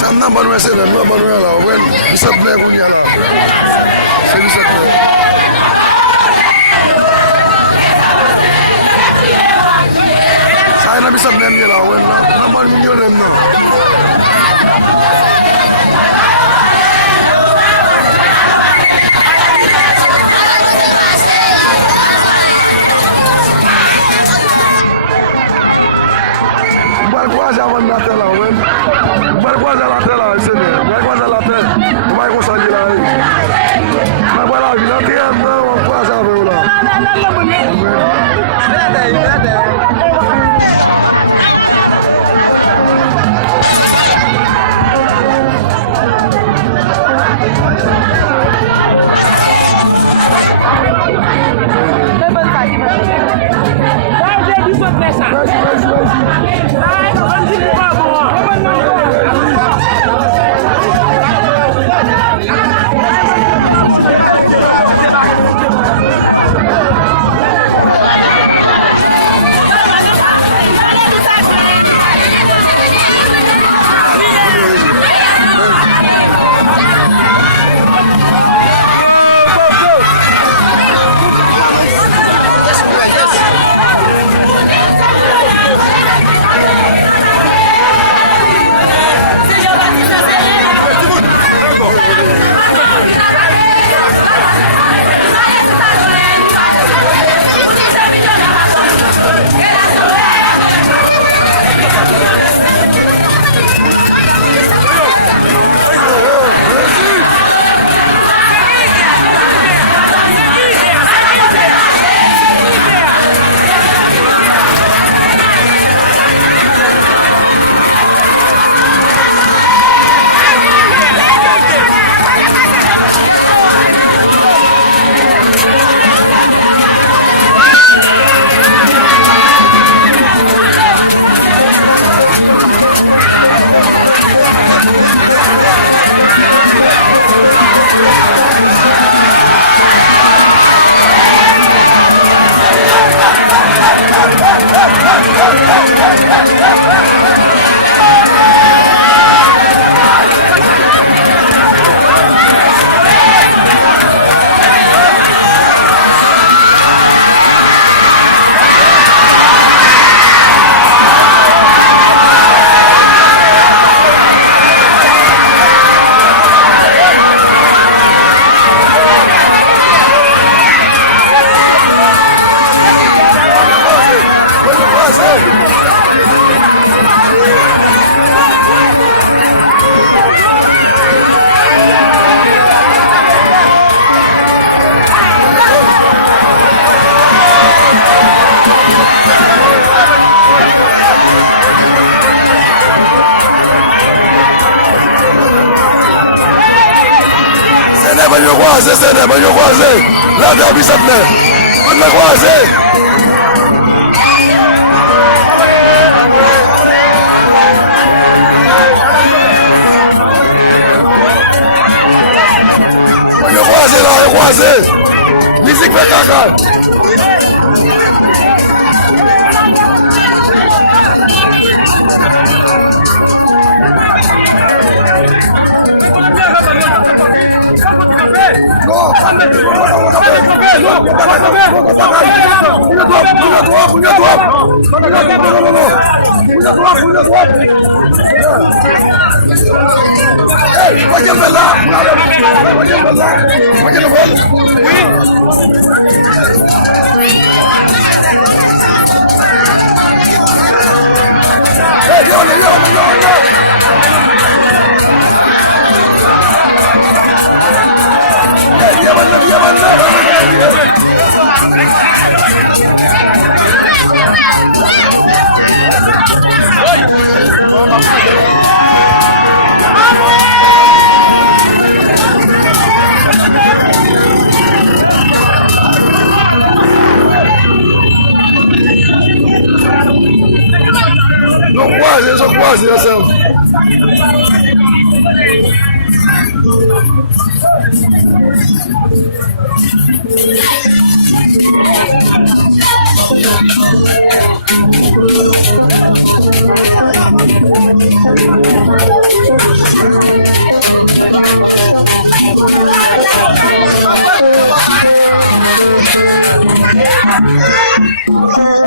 Samnan ban wese nan, nan ban wese la, wen bisap ble koun ya la. Se bisap ble. Sa yon bisap ble mye la, wen nan ban milyon em nan. Quase avançando na tela, vai quase na tela, vai quase na tela, não vai conseguir lá. Mas vai lá, não tem não, quase a ver lá. Banyo croisé, la derby ça plaît, on l'a croisé. Banyo croisé là, croisé, musique fait caca. Quase, Nação.